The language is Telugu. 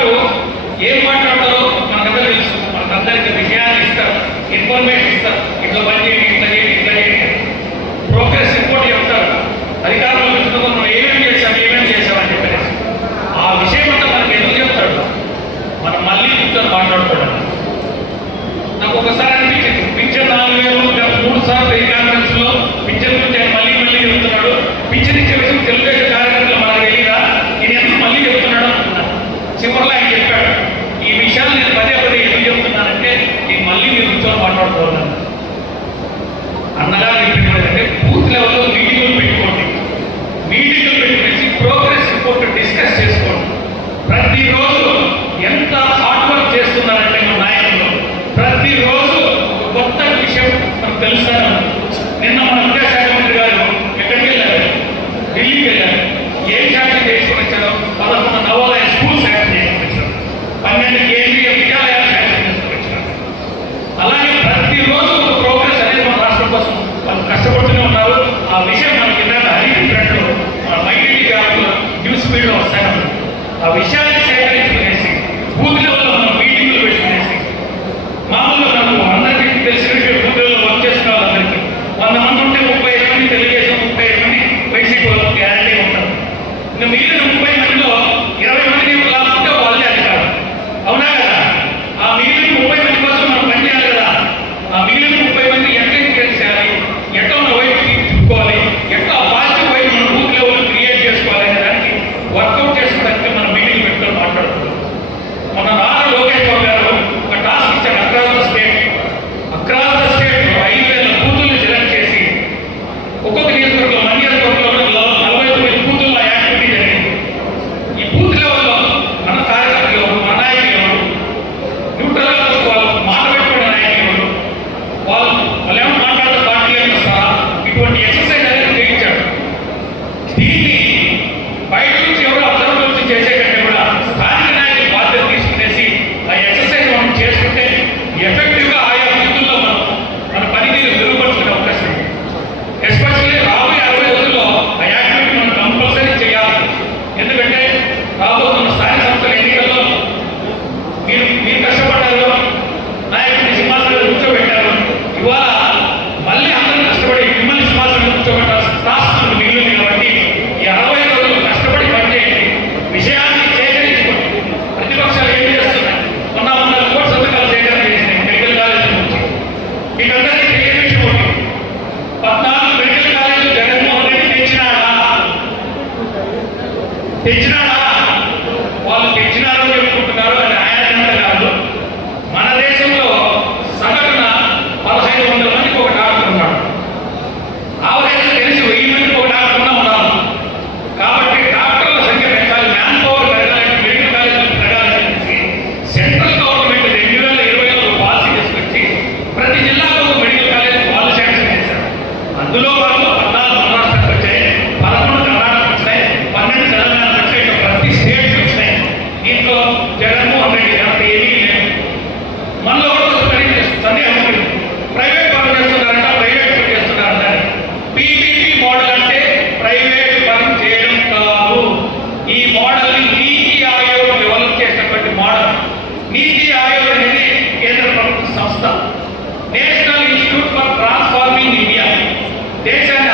వారు ఏం మాట్లాడతారో మనకందరూ తెలుసు. మనకందరికీ విజయాన్ని ఇస్తారు ఇన్ఫర్మేషన్ ఇస్తారు. ఇట్లా పనిచేయండి ఇట్లా pericoloso Who's going to వాళ్ళు పెంచిన స్థాయిలో అనేది కేంద్ర ప్రభుత్వ సంస్థ national institute for transforming India దేశాన్ని